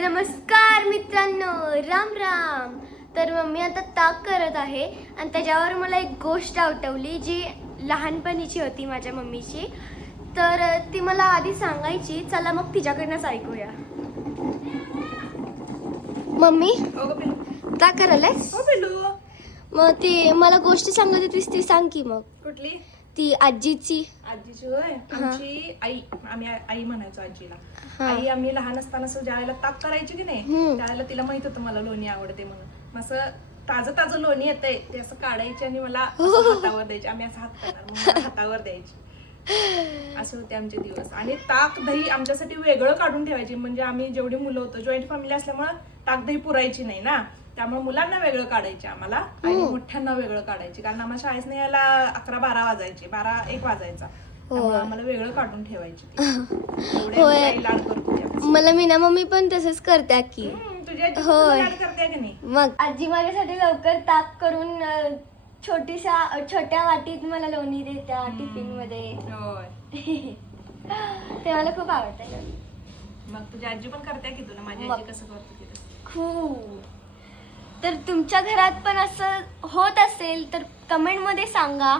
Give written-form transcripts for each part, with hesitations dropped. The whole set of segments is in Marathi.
तर नमस्कार मित्रांनो, राम राम. तर मम्मी आता ताक करत आहे आणि त्याच्यावर मला एक गोष्ट आठवली जी लहानपणीची होती माझ्या मम्मीची. तर ती मला आधी सांगायची. चला मग तिच्याकडनंच ऐकूया. मम्मी ताक करायलास? हो पिल्लू. मग ती मला गोष्ट सांगत होतीस ती सांग की. मग कुठली? ती आजीची. आजीची होय. आमची आई, आम्ही आई म्हणायचो आजीला. हा. आई आम्ही लहान असताना असं ज्यावेळेला ताक करायची की नाही त्यावेळेला तिला माहित होतं मला लोणी आवडते म्हणून. मग असं ताजं ताजं लोणी येतंय ते असं काढायचे आणि मला असं हातावर द्यायचे. आम्ही असं हात करणार मग मला हातावर द्यायची. असे होते आमचे दिवस. आणि ताक दही आमच्यासाठी वेगळं काढून ठेवायची. म्हणजे आम्ही जेवढी मुलं होतो, जॉईंट फॅमिली असल्यामुळे ताक दही पुरायची नाही ना, त्यामुळे मुलांना वेगळं काढायचे आम्हाला आणि मोठ्यांना वेगळं काढायचे. कारण आम्हाला शाळेत नाही यायला 11-12 वाजायचे, 12-1 वाजायचा. त्यामुळे आम्हाला वेगळं काढून ठेवायचे. एवढे लाड करतो. मला मीना मम्मी पण तसंच करत्या की. तुझ्या लाड करते की नाही? मग आजी माझ्यासाठी लवकर ताक करून छोट्या वाटीत मला लोणी देत्या टिफिन मध्ये. होय. ते मला खूप आवडतं. मग तुझी आजी पण करते की तुला? माझी आजी कसं करते ते खूप. तर तुमच्या घरात पण असं होत असेल तर कमेंट मध्ये सांगा.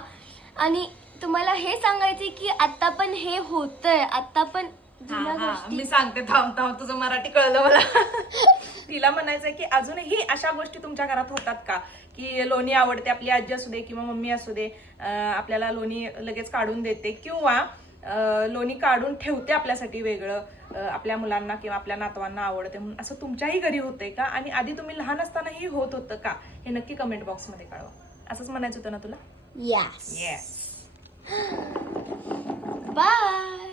आणि तुम्हाला हे सांगायचे की आता पण हे होतंय, आता पण जुन्या गोष्टी. मी सांगते, थांब थांब, तुझं मराठी कळलं मला. तिला म्हणायचंय की अजूनही अशा गोष्टी तुमच्या घरात होतात का, की लोणी आवडते, आपली आजी असू दे किंवा मम्मी असू दे, आपल्याला लोणी लगेच काढून देते किंवा लोणी काढून ठेवते आपल्यासाठी वेगळं, आपल्या मुलांना किंवा आपल्या नातवांना आवडते म्हणून. असं तुमच्याही घरी होतंय का? आणि आधी तुम्ही लहान असतानाही होत होतं का? हे नक्की कमेंट बॉक्स मध्ये कळवा. असंच म्हणायचं होतं ना तुला? यस. येस. बाय.